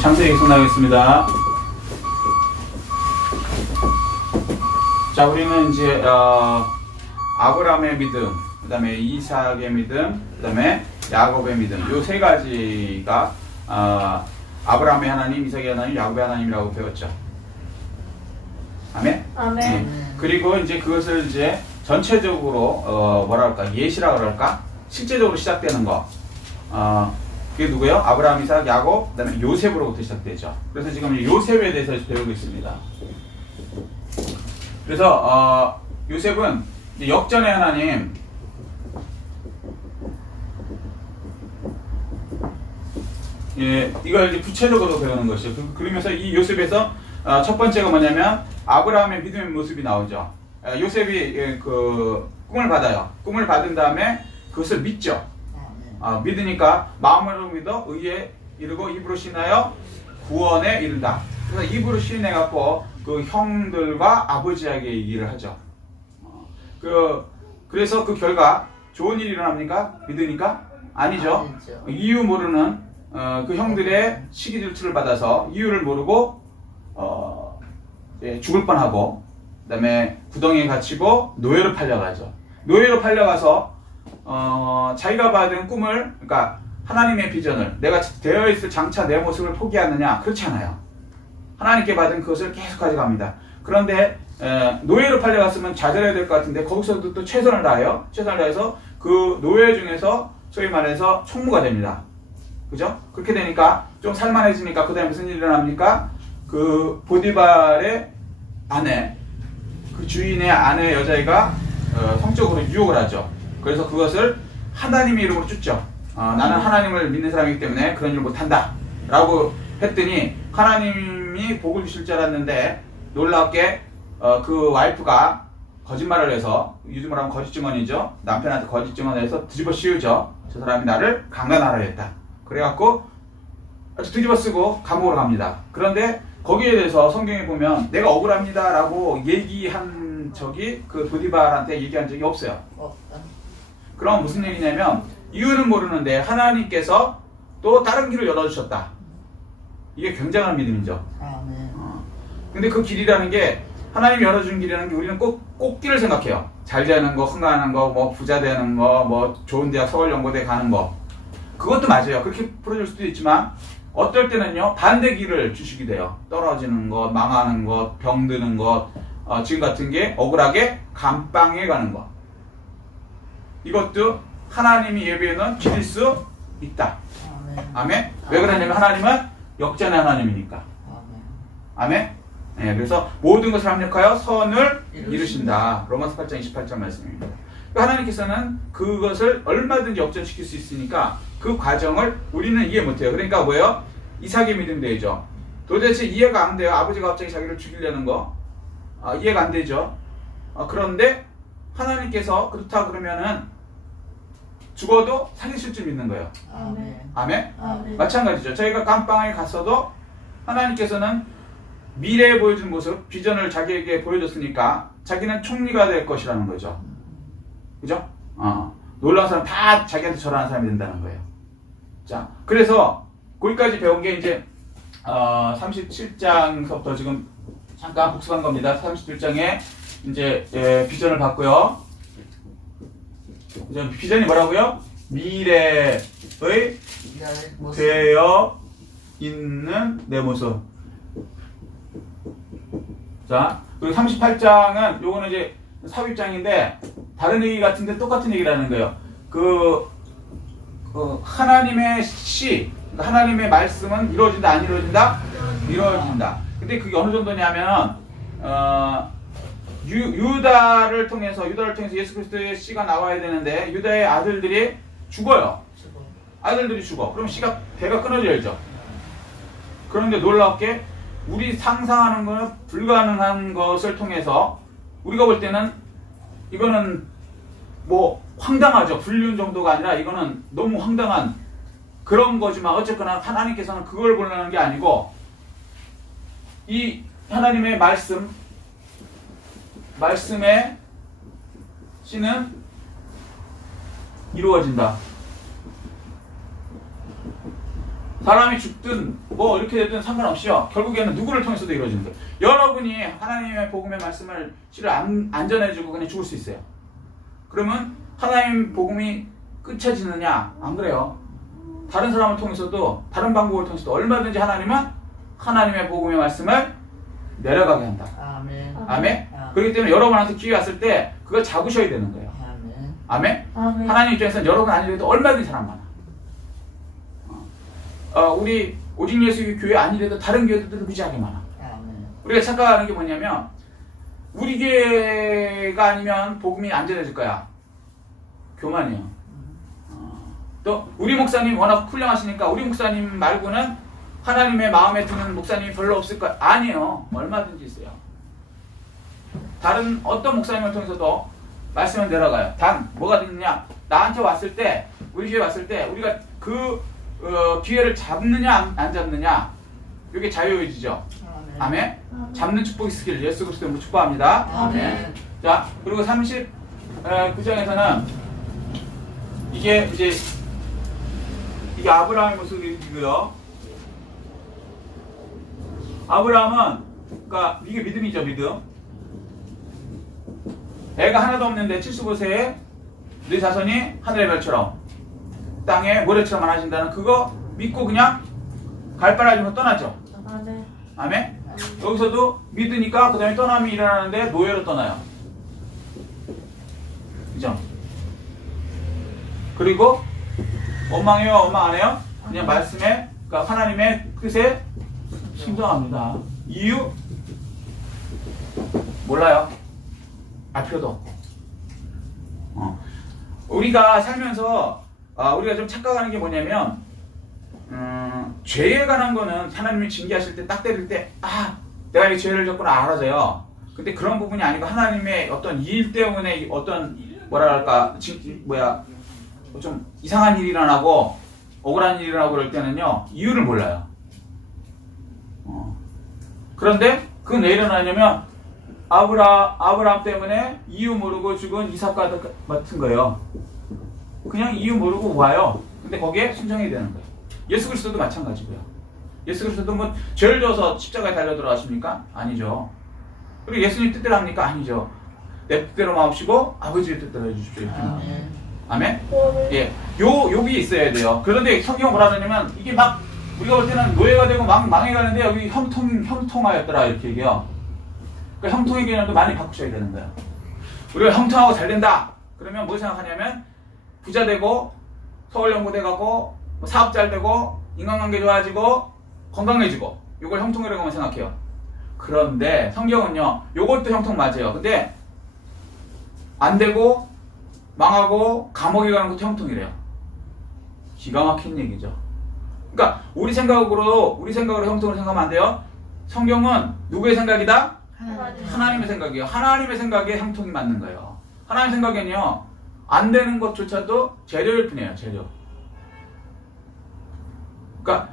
창세기 승낙하겠습니다. 자, 우리는 이제 아브라함의 믿음, 그 다음에 이삭의 믿음, 그 다음에 야곱의 믿음, 요 세 가지가 아브라함의 하나님, 이삭의 하나님, 야곱의 하나님이라고 배웠죠. 아멘? 아멘. 네. 그리고 이제 그것을 이제 전체적으로 뭐랄까, 예시라 그럴까? 실제적으로 시작되는 거. 그게 누구예요? 아브라함, 이삭, 야곱, 그 다음에 요셉으로부터 시작되죠. 그래서 지금 요셉에 대해서 배우고 있습니다. 그래서 요셉은 역전의 하나님, 예, 이걸 이제 구체적으로 배우는 것이죠. 그러면서 이 요셉에서 첫 번째가 뭐냐면 아브라함의 믿음의 모습이 나오죠. 요셉이 그 꿈을 받아요. 꿈을 받은 다음에 그것을 믿죠. 믿으니까 마음으로 믿어 의에 이르고 입으로 신하여 구원에 이른다. 그래서 입으로 신해갖고 그 형들과 아버지에게 얘기를 하죠. 그래서 그 결과 좋은 일이 일어납니까? 믿으니까? 아니죠. 이유 모르는 그 형들의 시기 질투를 받아서 이유를 모르고 죽을 뻔하고, 그 다음에 구덩이에 갇히고 노예로 팔려가죠. 노예로 팔려가서 자기가 받은 꿈을, 그러니까 하나님의 비전을, 내가 되어 있을 장차 내 모습을 포기하느냐? 그렇지 않아요. 하나님께 받은 그것을 계속 가져갑니다. 그런데 노예로 팔려갔으면 좌절해야 될 것 같은데 거기서도 또 최선을 다해요. 최선을 다해서 그 노예 중에서 소위 말해서 총무가 됩니다. 그죠? 그렇게 되니까 좀 살만해지니까 그 다음에 무슨 일이 일어납니까? 그 보디발의 아내, 그 주인의 아내 여자애가 성적으로 유혹을 하죠. 그래서 그것을 하나님의 이름으로 쫓죠. 나는 하나님을 믿는 사람이기 때문에 그런 일 못한다 라고 했더니 하나님이 복을 주실 줄 알았는데 놀랍게 그 와이프가 거짓말을 해서, 요즘으로 하면 거짓증언이죠. 남편한테 거짓증언을 해서 뒤집어 씌우죠. 저 사람이 나를 강간하려 했다. 그래갖고 뒤집어 쓰고 감옥으로 갑니다. 그런데 거기에 대해서 성경에 보면 내가 억울합니다 라고 얘기한 적이, 그 보디발한테 얘기한 적이 없어요. 그럼 무슨 얘기냐면 이유는 모르는데 하나님께서 또 다른 길을 열어주셨다. 이게 굉장한 믿음이죠. 근데 그 길이라는 게, 하나님이 열어준 길이라는 게 우리는 꼭 길을 생각해요. 잘 되는 거, 흥하는 거, 뭐 부자 되는 거, 뭐 좋은 대학 서울연고대 가는 거. 그것도 맞아요. 그렇게 풀어줄 수도 있지만 어떨 때는요 반대 길을 주시게 돼요. 떨어지는 것, 망하는 것, 병드는 것, 지금 같은 게 억울하게 감방에 가는 것. 이것도 하나님이 예비해놓은 길일 수 있다. 아멘. 왜 그러냐면 하나님은 역전의 하나님이니까. 아멘. 네, 그래서 모든 것을 합력하여 선을 이루신다. 로마서 8장 28절 말씀입니다. 하나님께서는 그것을 얼마든지 역전시킬 수 있으니까 그 과정을 우리는 이해 못해요. 그러니까 뭐예요? 이삭의 믿음 되죠. 도대체 이해가 안 돼요. 아버지가 갑자기 자기를 죽이려는 거. 이해가 안 되죠. 그런데 하나님께서 그렇다 그러면은 죽어도 살리실 줄 믿는 거예요. 아멘. 아멘? 아멘. 마찬가지죠. 저희가 깜빵에 갔어도 하나님께서는 미래에 보여준 모습, 비전을 자기에게 보여줬으니까 자기는 총리가 될 것이라는 거죠. 그죠? 놀라운 사람 다 자기한테 절하는 사람이 된다는 거예요. 자, 그래서 거기까지 배운 게 이제 37장서부터 지금 잠깐 복습한 겁니다. 37장에 이제 비전을 봤고요. 비전이 뭐라고요? 미래의 되어 있는 내 모습. 자, 그리고 38장은 요거는 이제 삽입장인데 다른 얘기 같은데 똑같은 얘기라는 거예요. 하나님의 시, 하나님의 말씀은 이루어진다, 안 이루어진다? 이루어진다. 근데 그게 어느 정도냐면 유다를 통해서 예수 그리스도의 씨가 나와야 되는데 유다의 아들들이 죽어요. 아들들이 죽어. 그럼 씨가 배가 끊어져야죠. 그런데 놀랍게 우리 상상하는 거는 불가능한 것을 통해서 우리가 볼 때는 이거는 뭐 황당하죠. 불륜 정도가 아니라 이거는 너무 황당한 그런 거지만 어쨌거나 하나님께서는 그걸 보려는 게 아니고 이 하나님의 말씀의 씨는 이루어진다. 사람이 죽든 뭐 이렇게 되든 상관없이요. 결국에는 누구를 통해서도 이루어지는 거예요. 여러분이 하나님의 복음의 말씀을 씨를 안 전해주고 그냥 죽을 수 있어요. 그러면 하나님 복음이 끝쳐지느냐? 안 그래요. 다른 사람을 통해서도 다른 방법을 통해서도 얼마든지 하나님은 하나님의 복음의 말씀을 내려가게 한다. 아멘. 아멘. 그렇기 때문에 여러분한테 기회 왔을 때 그걸 잡으셔야 되는 거예요. 아멘. 아멘. 아멘. 하나님 입장에서는 여러분 아니래도 얼마든지 사람 많아. 우리 오직 예수 교회 아니래도 다른 교회들도 무지하게 많아. 아멘. 우리가 착각하는 게 뭐냐면 우리 교회가 아니면 복음이 안 전해질 거야. 교만이에요. 또 우리 목사님 워낙 훌륭하시니까 우리 목사님 말고는 하나님의 마음에 드는 목사님이 별로 없을 거야. 아니에요. 얼마든지 있어요. 다른 어떤 목사님을 통해서도 말씀을 내려가요. 단 뭐가 되느냐? 나한테 왔을 때, 우리 교회 왔을 때 우리가 그 기회를 잡느냐 안 잡느냐, 이게 자유의지죠. 아멘. 잡는 축복이 있기를 예수 그리스도로 축복합니다. 아멘. 자, 그리고 39장에서는 이게 아브라함의 모습이고요. 아브라함은 그러니까 이게 믿음이죠, 믿음. 애가 하나도 없는데 75세에 네 자손이 하늘의 별처럼 땅에 모래처럼 많아진다는 그거 믿고 그냥 갈바라지면 떠나죠. 아멘. 아멘. 여기서도 믿으니까 그 다음에 떠남이 일어나는데 노예로 떠나요. 그죠? 그리고 원망해요, 원망 안 해요? 그냥 말씀에, 그러니까 하나님의 뜻에 순종합니다. 이유? 몰라요. 알 필요도 없고. 우리가 살면서 우리가 좀 착각하는 게 뭐냐면 죄에 관한 거는 하나님이 징계하실 때 딱 때릴 때 내가 이 죄를 졌구나 알아져요. 근데 그런 부분이 아니고 하나님의 어떤 일 때문에 어떤 뭐랄까 좀 이상한 일이 일어나고 억울한 일이 일어나고 그럴 때는요 이유를 몰라요. 그런데 그건 왜 일어나냐면 아브라함 때문에 이유 모르고 죽은 이삭과 같은 거예요. 그냥 이유 모르고 와요. 근데 거기에 순종해야 되는 거예요. 예수 그리스도도 마찬가지고요. 예수 그리스도도 뭐 죄를 져서 십자가에 달려 들어가십니까? 아니죠. 그리고 예수님 뜻대로 합니까? 아니죠. 내 뜻대로 마옵시고 아버지의 뜻대로 해주십시오. 아멘. 아멘? 예. 욕이 있어야 돼요. 그런데 성경 뭐라 그러냐면 이게 막 우리가 볼 때는 노예가 되고 막 망해가는데 여기 형통하였더라 이렇게 얘기해요. 그러니까 형통의 개념도 많이 바꾸셔야 되는 거예요. 우리가 형통하고 잘 된다. 그러면 뭘 생각하냐면 부자 되고 서울연구대 가고 사업 잘 되고 인간관계 좋아지고 건강해지고 이걸 형통이라고 생각해요. 그런데 성경은요 요것도 형통 맞아요. 근데 안 되고 망하고 감옥에 가는 것도 형통이래요. 기가 막힌 얘기죠. 그러니까 우리 생각으로 형통을 생각하면 안 돼요. 성경은 누구의 생각이다? 하나님의 생각이에요. 하나님의 생각에 형통이 맞는 거예요. 하나님의 생각에는요 안 되는 것조차도 재료일 뿐이에요. 재료. 그러니까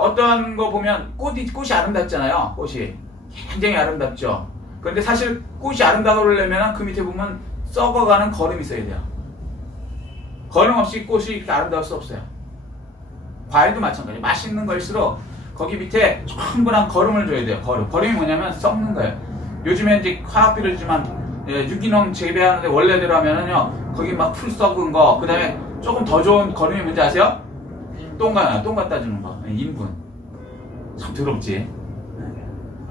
어떤 거 보면 꽃이 아름답잖아요. 꽃이 굉장히 아름답죠. 그런데 사실 꽃이 아름다우려면 그 밑에 보면 썩어가는 거름이 있어야 돼요. 거름 없이 꽃이 이렇게 아름다울 수 없어요. 과일도 마찬가지예요. 맛있는 걸수록 거기 밑에 충분한 거름을 줘야 돼요. 거름이 뭐냐면 썩는 거예요. 요즘에 이제 화학비료 주지만 유기농 재배하는데 원래대로 하면은요 거기 막 풀 썩은 거, 그 다음에 조금 더 좋은 거름이 뭔지 아세요? 똥 갖다 주는 거. 인분. 참 더럽지.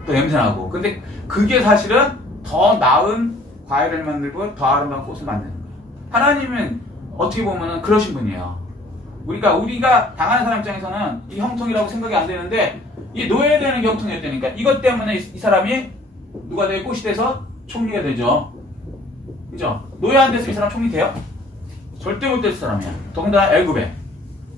또 냄새나고. 근데 그게 사실은 더 나은 과일을 만들고 더 아름다운 꽃을 만드는 거예요. 하나님은 어떻게 보면은 그러신 분이에요. 우리가 당하는 사람 입장에서는 이 형통이라고 생각이 안 되는데 이 노예되는 게 형통이었다니까. 이것 때문에 이 사람이 누가 되고 꽃이 돼서 총리가 되죠. 그죠? 노예 안 됐으면 이 사람 총리 돼요? 절대 못 될 사람이야. 더군다나 애굽에.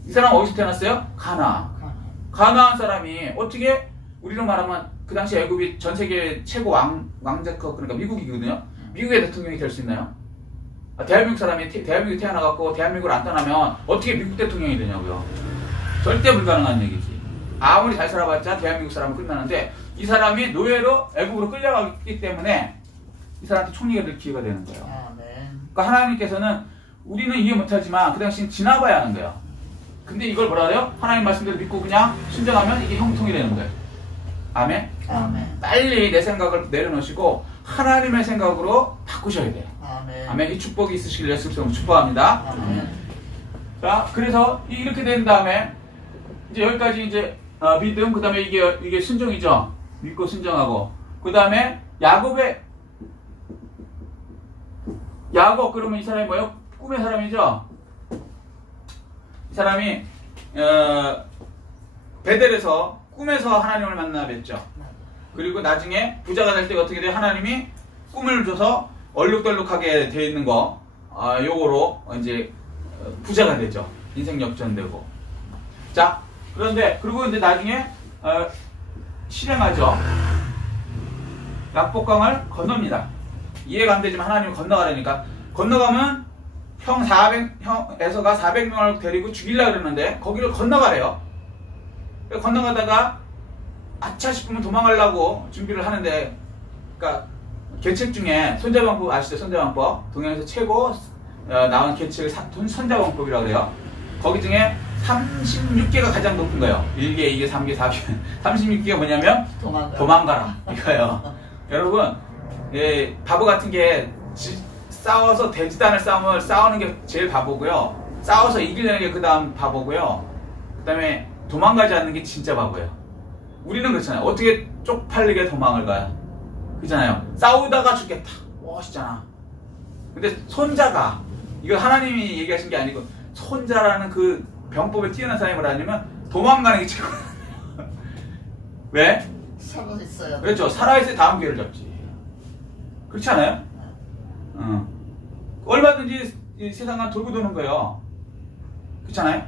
이 사람 어디서 태어났어요? 가나안 사람이 어떻게 우리로 말하면 그 당시 애굽이 전 세계 최고 왕제국, 그러니까 미국이거든요. 미국의 대통령이 될 수 있나요? 대한민국 사람이 대한민국에 태어나갖고 대한민국을 안 떠나면 어떻게 미국 대통령이 되냐고요. 절대 불가능한 얘기지. 아무리 잘 살아봤자 대한민국 사람은 끝나는데 이 사람이 노예로 애국으로 끌려가기 때문에 이 사람한테 총리가 될 기회가 되는 거예요. 그러니까 하나님께서는 우리는 이해 못하지만 그 당시는 지나봐야 하는 거예요. 근데 이걸 뭐라 그래요? 하나님 말씀대로 믿고 그냥 순종하면 이게 형통이 되는 거예요. 아멘? 아멘. 빨리 내 생각을 내려놓으시고 하나님의 생각으로 바꾸셔야 돼요. 아멘. 아멘. 이 축복이 있으시길 예수 그리스도로 축복합니다. 아멘. 자, 그래서 이렇게 된 다음에 이제 여기까지 이제 믿음, 그 다음에 이게 순종이죠. 믿고 순종하고. 그 다음에 야곱 그러면 이 사람이 뭐예요? 꿈의 사람이죠. 이 사람이 베델에서 꿈에서 하나님을 만나 뵀죠. 그리고 나중에 부자가 될 때가 어떻게 돼요? 하나님이 꿈을 줘서 얼룩덜룩하게 되어 있는 거, 요거로 이제 부자가 되죠. 인생 역전되고. 자, 그런데 그리고 이제 나중에 실행하죠. 약복강을 건넙니다. 이해가 안 되지만 하나님이 건너가라니까. 건너가면 에서가 400명을 데리고 죽이려고 그러는데 거기를 건너가래요. 건너가다가 아차 싶으면 도망가려고 준비를 하는데, 그러니까 계책 중에 손자방법 아시죠? 손자방법 동양에서 최고 나온 계책을 손자방법이라고 그래요. 거기 중에 36개가 가장 높은 거예요. 1개, 2개, 3개, 4개 36개가 뭐냐면 도망가라 이거예요. 여러분, 바보 같은 게 싸워서 되지도 않을 싸움을 싸우는 게 제일 바보고요. 싸워서 이기려는 게 그 다음 바보고요. 그 다음에 도망가지 않는 게 진짜 바보예요. 우리는 그렇잖아요. 어떻게 쪽팔리게 도망을 가요? 그렇잖아요. 싸우다가 죽겠다. 멋있잖아. 근데 손자가, 이거 하나님이 얘기하신 게 아니고 손자라는 그 병법에 뛰어난 사람이 뭐라냐면 도망가는 게 최고예요. 왜? 살아있어요. 그렇죠. 살아있어야 다음 기회를 잡지. 그렇지 않아요? 얼마든지 이 세상은 돌고 도는 거예요. 그렇잖아요?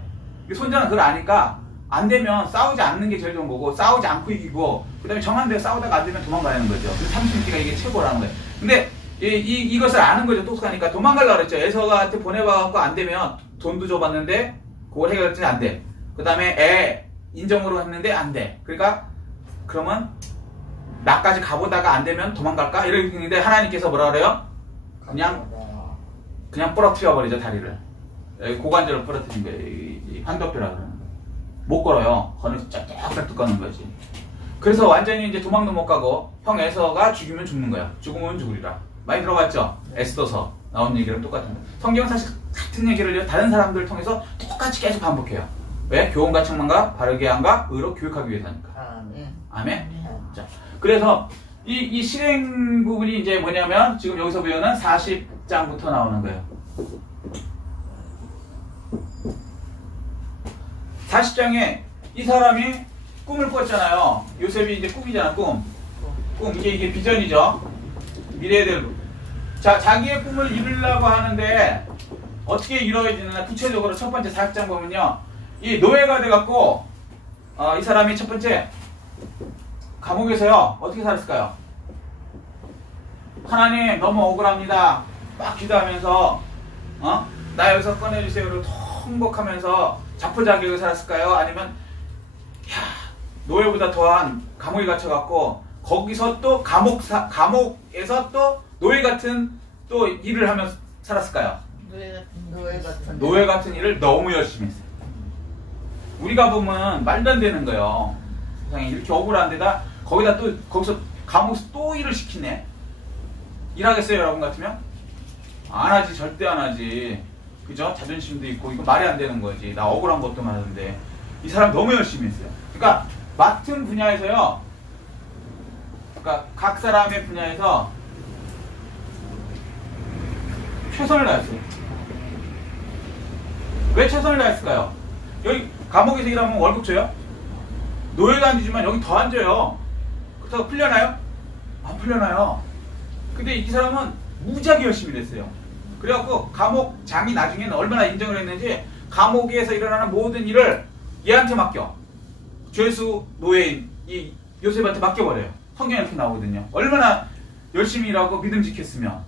손자는 그걸 아니까 안 되면 싸우지 않는 게 제일 좋은 거고, 싸우지 않고 이기고, 그 다음에 정한 대로 싸우다가 안 되면 도망가는 거죠. 그래서 36기가 이게 최고라는 거예요. 근데 이것을 아는 거죠. 똑똑하니까 도망가려고 그랬죠. 에서가한테 보내봐갖고 안 되면 돈도 줘봤는데 그걸 해결했더니 안 돼. 그 다음에 애 인정으로 했는데 안 돼. 그러니까 그러면 나까지 가보다가 안 되면 도망갈까? 이렇게 했는데 하나님께서 뭐라 그래요? 그냥 부러뜨려 버리죠. 다리를. 고관절을 부러뜨린 거예요. 이 환도뼈라 그러는 거예요. 못 걸어요. 거는 쫙쫙 꺾는 거지. 그래서 완전히 이제 도망도 못 가고 형 에서가 죽이면 죽는 거야. 죽으면 죽으리라. 많이 들어봤죠? 에스더서 나온 얘기랑 똑같은 거. 성경은 사실 같은 얘기를 다른 사람들을 통해서 똑같이 계속 반복해요. 왜? 교훈과 책망과 바르게 함과 의로 교육하기 위해서니까. 아멘. 아멘. 자, 그래서 이 실행 부분이 이제 뭐냐면 지금 여기서 배우는 40장부터 나오는 거예요. 40장에 이 사람이 꿈을 꿨잖아요. 요셉이 이제 꿈이잖아, 꿈. 이게 비전이죠. 미래에 될. 자, 자기의 꿈을 이루려고 하는데 어떻게 이루어지느냐. 구체적으로 첫 번째 40장 보면요. 이 노예가 돼갖고, 이 사람이 첫 번째 감옥에서요. 어떻게 살았을까요? 하나님, 너무 억울합니다. 막 기도하면서, 나 여기서 꺼내주세요를 통곡하면서 자포자기하게 살았을까요? 아니면, 노예보다 더한 감옥에 gat혀갖고, 거기서 또 감옥에서 또 노예 같은 또 일을 하면서 살았을까요? 노예 같은 일을 너무 열심히 했어요. 우리가 보면 말도 안 되는 거예요. 세상에 이렇게 억울한 데다 거기서 감옥에서 또 일을 시키네. 일하겠어요, 여러분 같으면? 안 하지, 절대 안 하지. 그죠? 자존심도 있고 이거 말이 안 되는 거지. 나 억울한 것도 많은데 이 사람 너무 열심히 했어요. 그러니까 맡은 분야에서요. 그러니까 각 사람의 분야에서 최선을 다했어요. 왜 최선을 다했을까요? 여기 감옥에서 일하면 월급 줘요? 노예도 안 주지만 여기 더 안 줘요. 그렇다고 풀려나요? 안 풀려나요. 근데 이 사람은 무지하게 열심히 했어요. 그래갖고 감옥장이 나중에는 얼마나 인정을 했는지 감옥에서 일어나는 모든 일을 얘한테 맡겨. 죄수 노예인 이 요셉한테 맡겨버려요. 성경에 이렇게 나오거든요. 얼마나 열심히 일하고 믿음직했으면.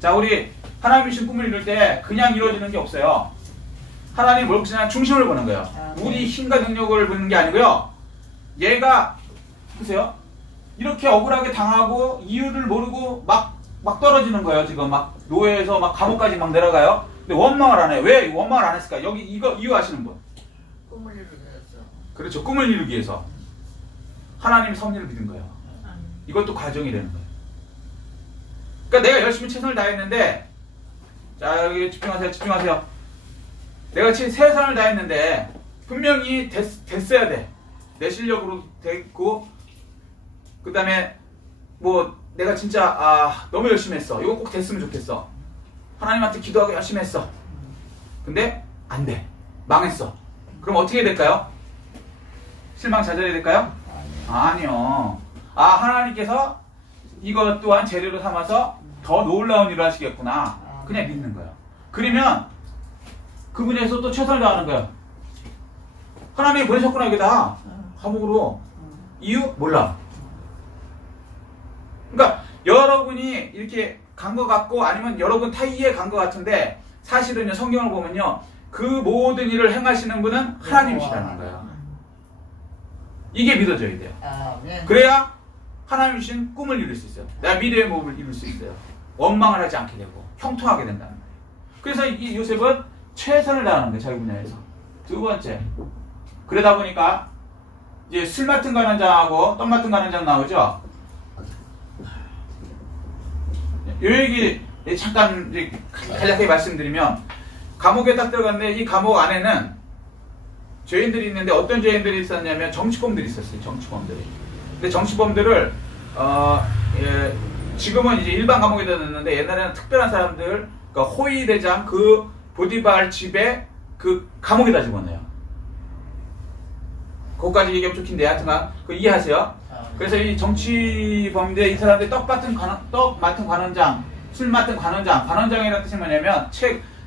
자, 우리 하나님이 주신 꿈을 이룰 때 그냥 이루어지는 게 없어요. 하나님 뭘 보시냐? 중심을 보는 거예요. 우리 힘과 능력을 보는 게 아니고요. 얘가 보세요. 이렇게 억울하게 당하고 이유를 모르고 막 떨어지는 거예요. 지금 막 노예에서 막 감옥까지 막 내려가요. 근데 원망을 안 해요. 왜 원망을 안 했을까? 여기 이거 이유 아시는 분? 그렇죠. 꿈을 이루기 위해서. 하나님의 섭리를 믿은 거예요. 이것도 과정이 되는 거예요. 그러니까 내가 열심히 최선을 다했는데, 자, 여기 집중하세요. 집중하세요. 내가 최선을 다했는데 분명히 됐어야 돼. 내 실력으로 됐고, 그 다음에 뭐 내가 진짜 너무 열심히 했어. 이거 꼭 됐으면 좋겠어. 하나님한테 기도하고 열심히 했어. 근데 안 돼. 망했어. 그럼 어떻게 해야 될까요? 실망좌절해야 될까요? 아니요. 하나님께서 이것 또한 재료로 삼아서 더 놀라운 일을 하시겠구나. 그냥 믿는 거예요. 그러면 그분에서 또 최선을 다하는 거예요. 하나님이 보내셨구나 여기다. 감옥으로. 이유? 몰라. 그러니까 여러분이 이렇게 간 것 같고 아니면 여러분 타이에 간 것 같은데 사실은요, 성경을 보면요, 그 모든 일을 행하시는 분은 하나님이시라는 거예요. 이게 믿어져야 돼요. 그래야 하나님 주신 꿈을 이룰 수 있어요. 내가 미래의 목을 이룰 수 있어요. 원망을 하지 않게 되고 형통하게 된다는 거예요. 그래서 이 요셉은 최선을 다하는 거예요. 자기 분야에서. 두 번째, 그러다 보니까 이제 술 맡은 관원장하고 떡 맡은 관원장 나오죠. 이 얘기 잠깐 간략하게 말씀드리면, 감옥에 딱 들어갔는데 이 감옥 안에는 죄인들이 있는데 어떤 죄인들이 있었냐면 정치범들이 있었어요. 정치범들이. 근데 정치범들을 지금은 이제 일반 감옥에 넣었는데 옛날에는 특별한 사람들, 그러니까 호위 대장 그 보디발 집에 그 감옥에다 집어넣어요. 그것까지 얘기하면 좋긴데 하여튼간 그 이해하세요. 그래서 이 정치범들, 이 사람들 떡 맡은 관원장, 술 맡은 관원장이라는 뜻이 뭐냐면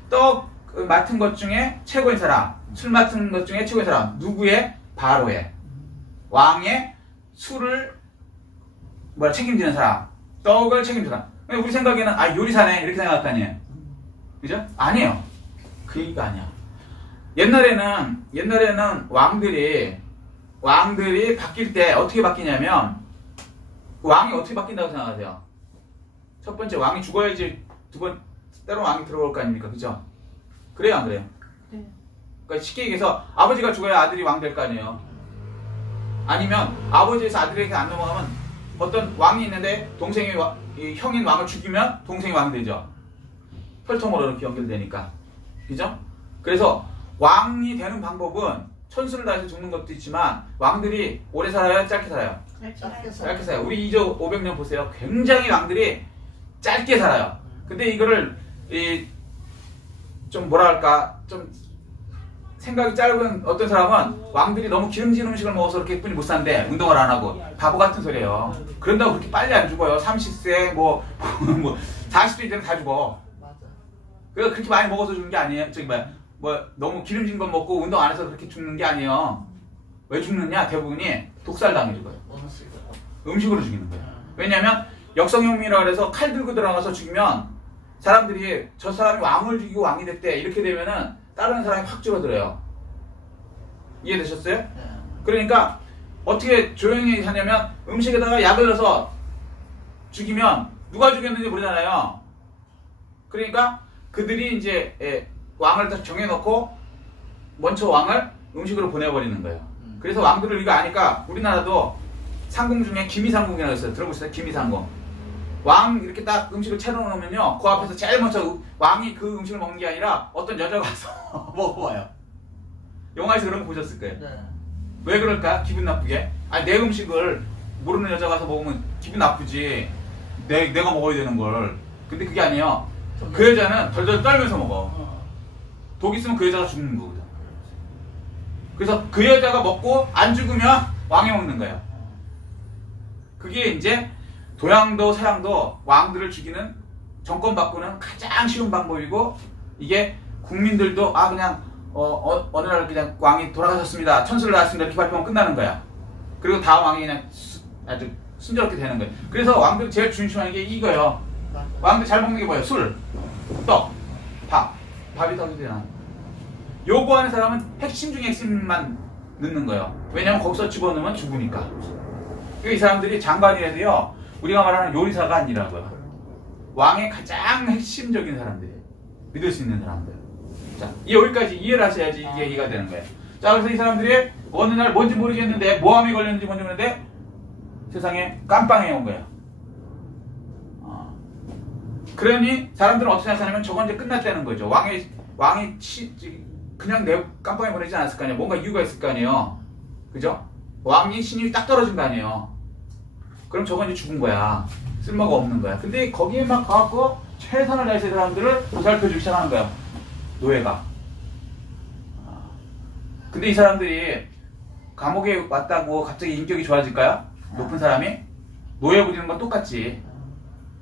떡 맡은 것 중에 최고인 사람, 술 맡은 것 중에 최고인 사람. 누구의? 바로의. 왕의 술을 책임지는 사람, 떡을 책임지는 사람. 우리 생각에는 요리사네 이렇게 생각할 거 아니에요. 그죠? 아니에요. 그 얘기가 아니야. 옛날에는 왕들이 바뀔 때 어떻게 바뀌냐면, 왕이 어떻게 바뀐다고 생각하세요? 첫 번째, 왕이 죽어야지 때로 왕이 들어올 거 아닙니까? 그죠? 그래요, 안 그래요? 네. 그러니까 쉽게 얘기해서 아버지가 죽어야 아들이 왕 될 거 아니에요. 아니면 아버지에서 아들에게 안 넘어가면 어떤 왕이 있는데 형인 왕을 죽이면 동생이 왕이 되죠. 혈통으로 이렇게 연결되니까. 그죠? 그래서 왕이 되는 방법은 천수를 다해서 죽는 것도 있지만, 왕들이 오래 살아요? 짧게 살아요? 짧게 살아요. 우리 이조 500년 보세요. 굉장히 왕들이 짧게 살아요. 근데 이거를 좀 좀 생각이 짧은 어떤 사람은 왕들이 너무 기름진 음식을 먹어서 그렇게 뿐이 못 산대. 운동을 안 하고. 바보 같은 소리예요. 그런다고 그렇게 빨리 안 죽어요. 30세 40세 이제는 다 죽어. 그래서 그렇게 많이 먹어서 죽는 게 아니에요. 너무 기름진 거 먹고 운동 안 해서 그렇게 죽는 게 아니에요. 왜 죽느냐? 대부분이 독살당해 죽어요. 음식으로 죽이는 거예요. 왜냐하면 역성혁명이라고 해서 칼 들고 들어가서 죽이면 사람들이 저 사람이 왕을 죽이고 왕이 됐대 이렇게 되면은 다른 사람이 확 줄어들어요. 이해되셨어요? 그러니까 어떻게 조용히 하냐면 음식에다가 약을 넣어서 죽이면 누가 죽였는지 모르잖아요. 그러니까 그들이 이제 왕을 다 정해놓고 먼저 왕을 음식으로 보내버리는 거예요. 그래서 왕들을 이거 아니까 우리나라도 상궁 중에 기미상궁이라고 있어요. 들어보셨어요? 기미상궁. 왕 이렇게 딱 음식을 차려놓으면요, 그 앞에서 제일 먼저 왕이 그 음식을 먹는 게 아니라 어떤 여자가 와서 먹어봐요. 영화에서 그런 거 보셨을 거예요. 네. 왜 그럴까? 기분 나쁘게. 내 음식을 모르는 여자가 와서 먹으면 기분 나쁘지. 내가 먹어야 되는 걸. 근데 그게 아니에요. 그 여자는 덜덜 떨면서 먹어. 독 있으면 그 여자가 죽는 거거든. 그래서 그 여자가 먹고 안 죽으면 왕이 먹는 거예요. 그게 이제 동양도 서양도 왕들을 죽이는, 정권 바꾸는 가장 쉬운 방법이고, 이게 국민들도 그냥 어느 날 그냥 왕이 돌아가셨습니다, 천수를 낳았습니다 이렇게 발표하면 끝나는 거야. 그리고 다음 왕이 그냥 아주 순조롭게 되는 거예요. 그래서 왕들이 제일 중요한 게 이거예요. 왕들 잘 먹는 게 뭐예요? 술, 떡, 밥이 떡이 되나. 요거 하는 사람은 핵심 중에 핵심만 넣는 거예요. 왜냐면 거기서 집어넣으면 죽으니까. 이 사람들이 장관이라도요, 우리가 말하는 요리사가 아니라고요. 왕의 가장 핵심적인 사람들이에요. 믿을 수 있는 사람들. 자, 여기까지 이해를 하셔야지 이게 얘기가 되는 거예요. 자, 그래서 이 사람들이 어느 날 뭔지 모르겠는데 모함이 걸렸는지 뭔지 모르는데 세상에 깜빵에 온 거야. 그러니 사람들은 어떻게 생각하냐면 저건 이제 끝났다는 거죠. 왕이 그냥 내 깜빵에 보내지 않았을 거 아니에요. 뭔가 이유가 있을 거 아니에요. 그죠? 왕이 신이 딱 떨어진 거 아니에요. 그럼 저건 이제 죽은 거야. 쓸모가 없는 거야. 근데 거기에 막 가갖고 최선을 다해서 사람들을 보살펴주기 시작하는 거야. 노예가. 근데 이 사람들이 감옥에 왔다고 갑자기 인격이 좋아질까요? 높은 사람이? 노예 부리는 건 똑같지.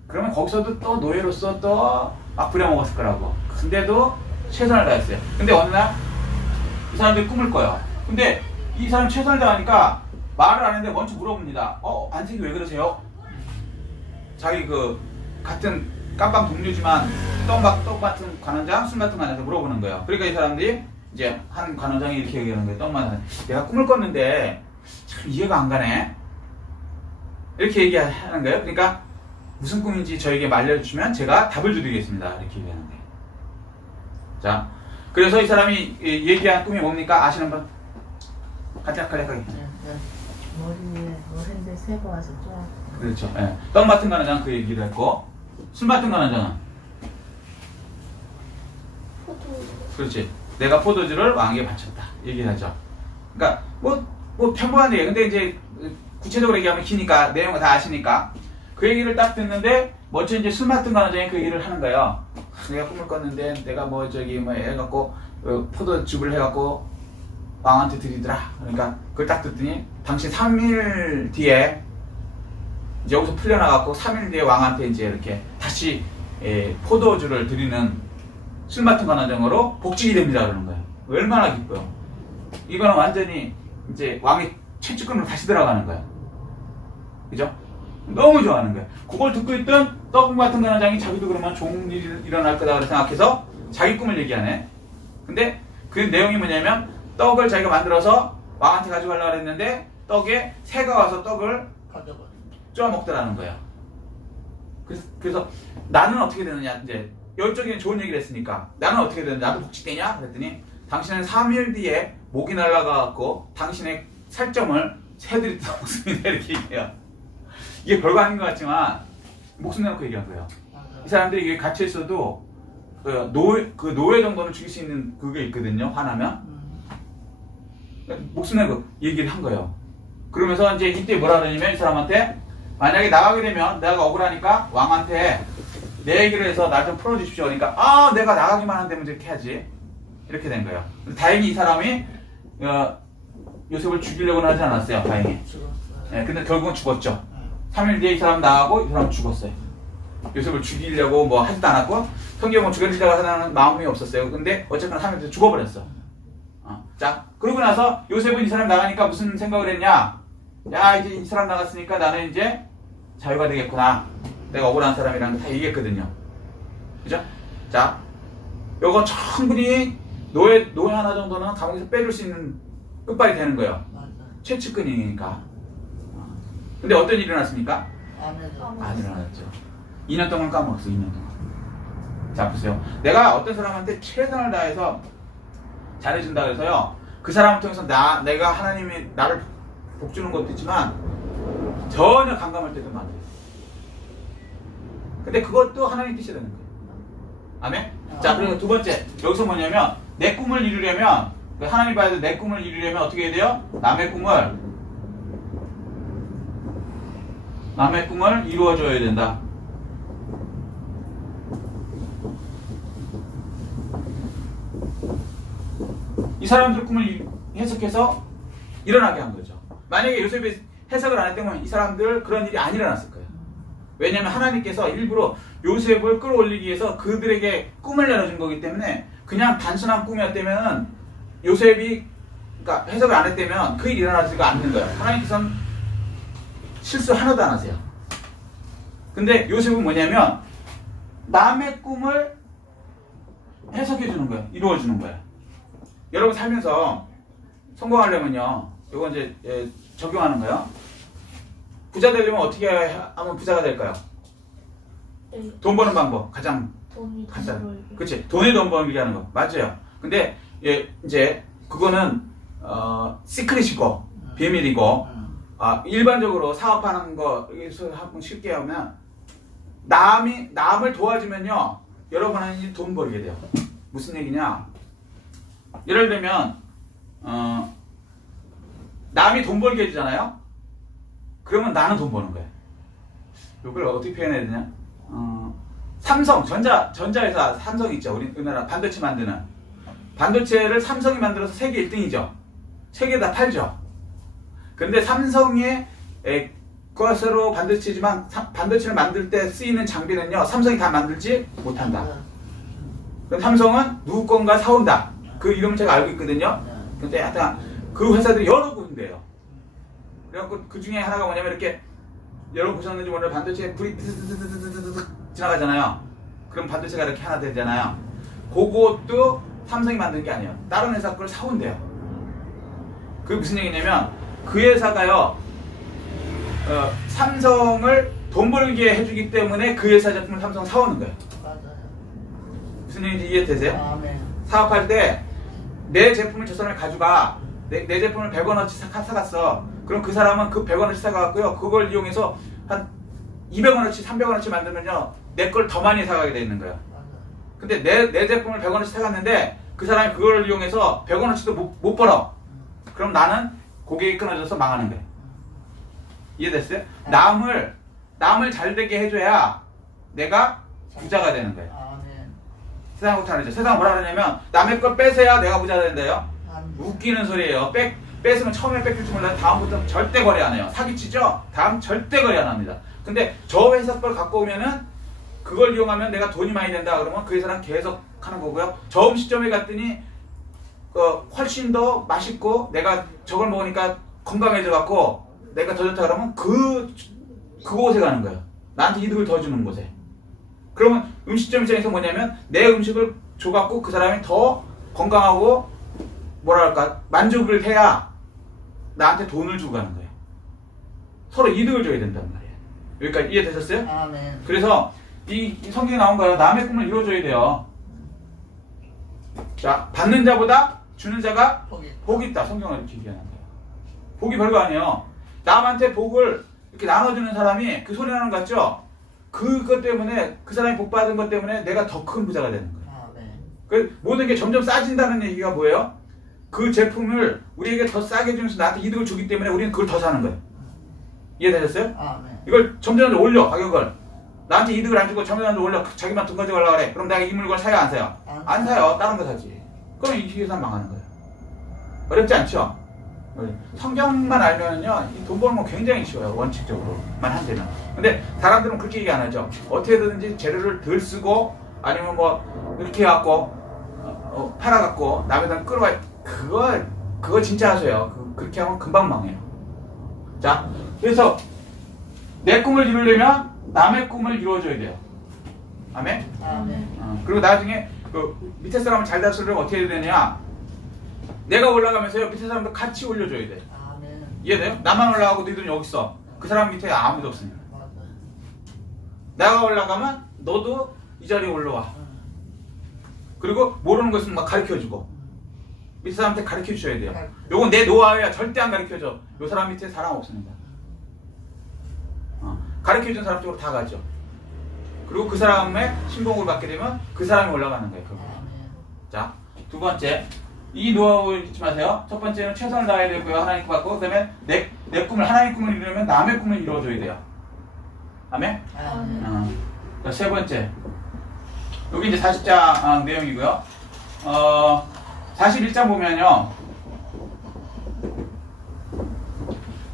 그러면 거기서도 또 노예로서 또 막 부려먹었을 거라고. 근데도 최선을 다했어요. 근데 어느 날 이 사람들이 꿈을 꿔요. 근데 이 사람 최선을 다하니까 말을 안 했는데 먼저 물어봅니다. 안색이 왜 그러세요? 자기 그 같은 깜빵 동료지만 떡 같은 관원장, 술 같은 관원장한테 물어보는 거예요. 그러니까 이 사람들이 이제 한 관원장이 이렇게 얘기하는 거예요. 떡만 내가 꿈을 꿨는데 참 이해가 안 가네. 이렇게 얘기하는 거예요. 그러니까 무슨 꿈인지 저에게 말려주시면 제가 답을 드리겠습니다. 이렇게 얘기하는 거예요. 자, 그래서 이 사람이 얘기한 꿈이 뭡니까? 아시는 분? 간략하게. 머리에 어른들 세고 와서 쫙. 그렇죠. 예. 떡 맡은 관원장은 그 얘기를 했고, 술 맡은 관원장은? 그렇지. 내가 포도주를 왕에게 바쳤다. 얘기를 하죠. 그러니까, 뭐 평범한 얘기예요. 근데 이제 구체적으로 얘기하면 기니까, 내용을 다 아시니까. 그 얘기를 딱 듣는데, 먼저 이제 술 맡은 관원장이 그 얘기를 하는 거예요. 내가 꿈을 꿨는데, 내가 해갖고, 포도즙을 해갖고, 왕한테 드리더라. 그러니까, 그걸 딱 듣더니, 당신 3일 뒤에, 이제 여기서 풀려나갖고, 3일 뒤에 왕한테 이제 이렇게 다시, 포도주를 드리는 술 맡은 관원장으로 복직이 됩니다. 그러는 거예요. 얼마나 기뻐요. 이거는 완전히, 이제 왕의 채찍근으로 다시 들어가는 거예요. 그죠? 너무 좋아하는 거예요. 그걸 듣고 있던 떡 같은 관원장이 자기도 그러면 좋은 일이 일어날 거다 생각해서 자기 꿈을 얘기하네. 근데 그 내용이 뭐냐면 떡을 자기가 만들어서 왕한테 가져가려고 했는데 떡에 새가 와서 떡을 쪼아 먹더라는 거예요. 그래서 나는 어떻게 되느냐, 이제 이쪽에는 좋은 얘기를 했으니까 나는 어떻게 되느냐, 나도 복직되냐? 그랬더니 당신은 3일 뒤에 목이 날아가갖고 당신의 살점을 새들이 떠먹습니다. 이렇게 얘기해요. 이게 별거 아닌 것 같지만 목숨 내놓고 얘기한 거예요. 이 사람들이 이게 갇혀 있어도 그 노예 정도는 죽일 수 있는 그게 있거든요. 화나면 목숨 내고 얘기를 한 거예요. 그러면서 이제 이때 뭐라 그러냐면 이 사람한테 만약에 나가게 되면 내가 억울하니까 왕한테 내 얘기를 해서 나 좀 풀어주십시오. 그러니까 내가 나가기만 한다면 이렇게 해야지. 이렇게 된 거예요. 다행히 이 사람이 요셉을 죽이려고는 하지 않았어요. 다행히. 네, 근데 결국은 죽었죠. 3일 뒤에 이 사람 나가고 이 사람 죽었어요. 요셉을 죽이려고 뭐 하지도 않았고 성경은 죽여주려고 하는 마음이 없었어요. 근데 어쨌거나 3일 뒤에 죽어버렸어. 자, 그러고 나서 요셉은 이 사람 나가니까 무슨 생각을 했냐? 야, 이제 이 사람 나갔으니까 나는 이제 자유가 되겠구나. 내가 억울한 사람이라는 거 다 얘기했거든요. 그죠? 자, 요거 충분히 노예 하나 정도는 감옥에서 빼줄 수 있는 끝발이 되는 거예요. 최측근이니까. 근데 어떤 일이 일어났습니까? 안 일어났죠. 2년 동안 까먹었어. 2년 동안. 자, 보세요. 내가 어떤 사람한테 최선을 다해서 잘해준다 그래서요, 그 사람을 통해서 내가 하나님이 나를 복주는 것도 있지만 전혀 감감할 때도 많아요. 근데 그것도 하나님 뜻이 되는 거예요. 아멘? 자, 그리고 두 번째, 여기서 뭐냐면 내 꿈을 이루려면, 하나님 봐야 돼. 내 꿈을 이루려면 어떻게 해야 돼요? 남의 꿈을 이루어줘야 된다. 이 사람들 꿈을 해석해서 일어나게 한 거죠. 만약에 요셉이 해석을 안 했다면 이 사람들 그런 일이 안 일어났을 거예요. 왜냐하면 하나님께서 일부러 요셉을 끌어올리기 위해서 그들에게 꿈을 열어준 거기 때문에 그냥 단순한 꿈이었다면 요셉이 그러니까 해석을 안 했다면 그 일이 일어나지가 않는 거예요. 하나님께서는 실수 하나도 안 하세요. 근데 요셉은 뭐냐면 남의 꿈을 해석해 주는 거예요. 이루어 주는 거예요. 여러분 살면서 성공하려면요, 이거 이제 적용하는 거예요. 부자 되려면 어떻게 하면 부자가 될까요? 돈 버는 방법 가장 간단. 그렇지. 돈에 돈 벌게 하는 거 맞아요. 근데 이제 그거는 시크릿이고 비밀이고 일반적으로 사업하는 거에서 한번 쉽게 하면 남을 도와주면요 여러분은 돈 벌게 돼요. 무슨 얘기냐? 예를 들면 남이 돈 벌게 해주잖아요. 그러면 나는 돈 버는 거예요. 이걸 어떻게 표현해야 되냐? 삼성 전자회사 삼성 있죠. 우리나라 반도체 만드는 반도체를 삼성이 만들어서 세계 1등이죠. 세계에다 팔죠. 근데 삼성의 것으로 반도체지만 반도체를 만들 때 쓰이는 장비는요 삼성이 다 만들지 못한다. 그럼 삼성은 누구 건가 사온다. 그 이름을 제가 알고 있거든요. 근데 하여튼 그 회사들이 여러 군데예요. 그래갖고 그 중에 하나가 뭐냐면 이렇게 여러분 보셨는지 모르는 반도체에 불이 지나가잖아요. 그럼 반도체가 이렇게 하나 되잖아요. 그것도 삼성이 만든 게 아니에요. 다른 회사 걸 사온대요. 그게 무슨 얘기냐면 그 회사가요 삼성을 돈 벌게 해주기 때문에 그 회사 제품을 삼성 사오는 거예요. 맞아요. 무슨 얘기인지 이해되세요? 네. 사업할 때 내 제품을 저 사람이 가져가. 내 제품을 100원어치 사갔어. 그럼 그 사람은 그 100원어치 사가고요. 그걸 이용해서 한 200원어치, 300원어치 만들면요. 내 걸 더 많이 사가게 돼 있는 거예요. 근데 내 제품을 100원어치 사갔는데 그 사람이 그걸 이용해서 100원어치도 못 벌어. 그럼 나는 고객이 끊어져서 망하는 거예요. 이해됐어요? 남을 잘 되게 해줘야 내가 부자가 되는 거예요. 세상 그렇게 하죠. 세상 뭐라 그러냐면 남의 걸 뺏어야 내가 부자가 된대요. 웃기는 소리예요. 뺏으면 처음에 뺏길 줄 몰라요. 다음부터 절대 거래 안 해요. 사기치죠? 다음 절대 거래 안 합니다. 근데 저 회사 걸 갖고 오면은 그걸 이용하면 내가 돈이 많이 된다 그러면 그 회사랑 계속 하는 거고요. 저 음식점에 갔더니 훨씬 더 맛있고 내가 저걸 먹으니까 건강해져 갖고 내가 더 좋다 그러면 그곳에 가는 거예요. 나한테 이득을 더 주는 곳에. 그러면 음식점 입장에서 뭐냐면 내 음식을 줘갖고 그 사람이 더 건강하고 뭐랄까 만족을 해야 나한테 돈을 주고 가는 거예요. 서로 이득을 줘야 된단 말이에요. 여기까지 이해되셨어요? 네. 그래서 이 성경에 나온 거예요. 남의 꿈을 이루어줘야 돼요. 자, 받는 자보다 주는 자가 복이 있다. 성경은 이렇게 얘기하는 거예요. 복이 별거 아니에요. 남한테 복을 이렇게 나눠주는 사람이 그 소리 나는 거 같죠? 그것 때문에 그 사람이 복 받은 것 때문에 내가 더 큰 부자가 되는 거예요. 네. 그 모든 게 점점 싸진다는 얘기가 뭐예요? 그 제품을 우리에게 더 싸게 주면서 나한테 이득을 주기 때문에 우리는 그걸 더 사는 거예요. 이해되셨어요? 네. 이걸 점점 올려 가격을. 나한테 이득을 안 주고 점점 올려 자기만 돈 가져가려고 그래. 그럼 내가 이 물건 사요 안 사요? 안 사요. 다른 거 사지. 그럼 이 기계산 망하는 거예요. 어렵지 않죠? 성경만 알면요 돈 버는 건 굉장히 쉬워요. 원칙적으로만 한다면. 근데 사람들은 그렇게 얘기 안 하죠. 어떻게든지 재료를 덜 쓰고 아니면 뭐 이렇게 해갖고 팔아갖고 남에다 끌어와. 그거 진짜 하세요. 그렇게 하면 금방 망해요. 자, 그래서 내 꿈을 이루려면 남의 꿈을 이루어줘야 돼요. 아멘? 그리고 나중에 그 밑에 사람을 잘 다스리려면 어떻게 해야 되냐? 내가 올라가면서요 밑에 사람들 같이 올려줘야 돼. 이해돼요? 나만 올라가고 너희들은 여기 있어. 그 사람 밑에 아무도 없으니까. 내가 올라가면 너도 이 자리에 올라와. 그리고 모르는 거 있으면 막 가르쳐주고 밑에 사람한테 가르쳐주셔야 돼요. 요건 내 노하우야. 절대 안 가르쳐줘. 요 사람 밑에 사람 없습니다. 가르쳐준 사람 쪽으로 다 가죠. 그리고 그 사람의 신봉을 받게 되면 그 사람이 올라가는 거예요. 자, 두 번째 이 노하우 잊지 마세요. 첫 번째는 최선을 다해야 되고요. 하나님 받고 그 다음에 내 꿈을 하나님 꿈을 이루려면 남의 꿈을 이루어줘야 돼요. 아멘? 세 번째 여기 이제 40장 내용이고요. 41장 보면요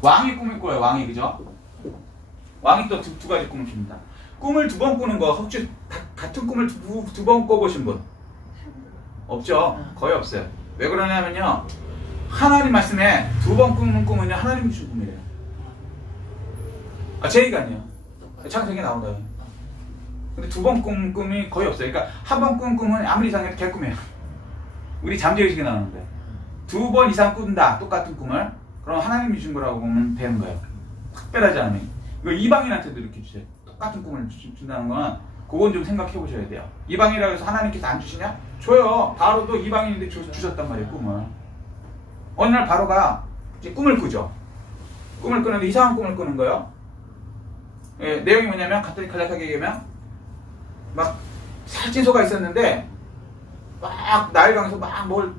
왕이 꿈을 꿔요. 왕이 그죠? 왕이 또 두 가지 꿈을 꿉니다. 꿈을 두 번 꾸는 거 혹시 같은 꿈을 두 번 꿔보신 분? 없죠? 거의 없어요. 왜 그러냐면요 하나님 말씀에 두 번 꾸는 꿈은요 하나님이 주신 꿈이래요. 제 얘기가 아니에요. 창세기에 나온다. 근데 두 번 꾼 꿈이 거의 없어요. 그러니까 한 번 꾼 꿈은 아무리 이상해도 개꿈이에요. 우리 잠재의식에 나오는데 두 번 이상 꾼다 똑같은 꿈을 그럼 하나님이 준 거라고 보면 되는 거예요. 특별하지 않으면. 이거 이방인한테도 이렇게 주세요. 똑같은 꿈을 준다는 건 그건 좀 생각해 보셔야 돼요. 이방이라고 해서 하나님께서 안 주시냐? 줘요. 바로도 이방인인데 주셨단 말이에요 꿈을. 어느 날 바로가 이제 꿈을 꾸죠. 꿈을 꾸는데 이상한 꿈을 꾸는 거예요. 예, 내용이 뭐냐면 간략하게 얘기하면 막 살찐소가 있었는데 막 나일강에서 막 뭘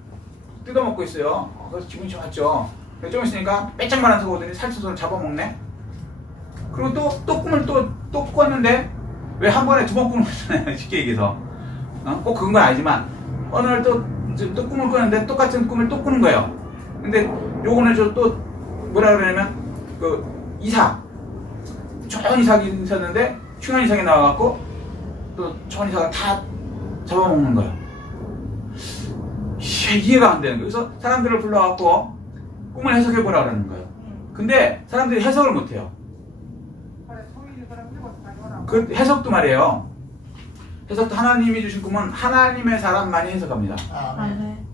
뜯어먹고 있어요. 그래서 기분이 좋았죠. 좀 있으니까 빼짝만한 소가 오더니 살찐소를 잡아먹네. 그리고 또 꿈을 또 꿨는데 왜 한 번에 두 번 꾸는 거잖아요. 쉽게 얘기해서. 꼭 그건 건 아니지만 어느 날 또 꿈을 꾸는데 똑같은 꿈을 또 꾸는 거예요. 근데 요거는 또 뭐라 그러냐면 그 이삭 좋은 이삭이 있었는데 흉한 이삭이 나와갖고 또 좋은 이삭을 다 잡아먹는 거예요. 이해가 안 되는 거예요. 그래서 사람들을 불러갖고 꿈을 해석해보라 그러는 거예요. 근데 사람들이 해석을 못해요. 그 해석도 말이에요. 해석도 하나님이 주신 꿈은 하나님의 사람만이 해석합니다. 네.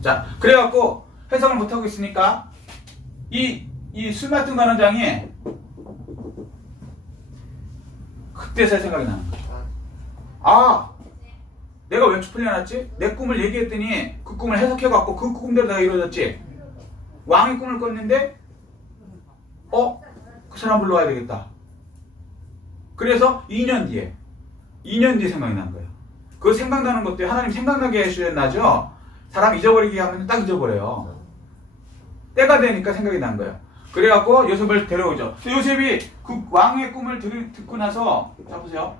자, 그래갖고 해석을 못하고 있으니까 이 술 맡은 관원장이 그때서야 생각이 나는 거예요. 아, 내가 왜 풀려났지? 내 꿈을 얘기했더니 그 꿈을 해석해갖고 그 꿈대로 다 이루어졌지. 왕의 꿈을 꿨는데 그 사람 불러와야 되겠다. 그래서 2년 뒤에 생각이 난 거예요. 그 생각나는 것도 하나님 생각나게 해주셨나죠? 사람 잊어버리게 하면 딱 잊어버려요. 때가 되니까 생각이 난 거예요. 그래갖고 요셉을 데려오죠. 요셉이 그 왕의 꿈을 듣고 나서, 자 보세요.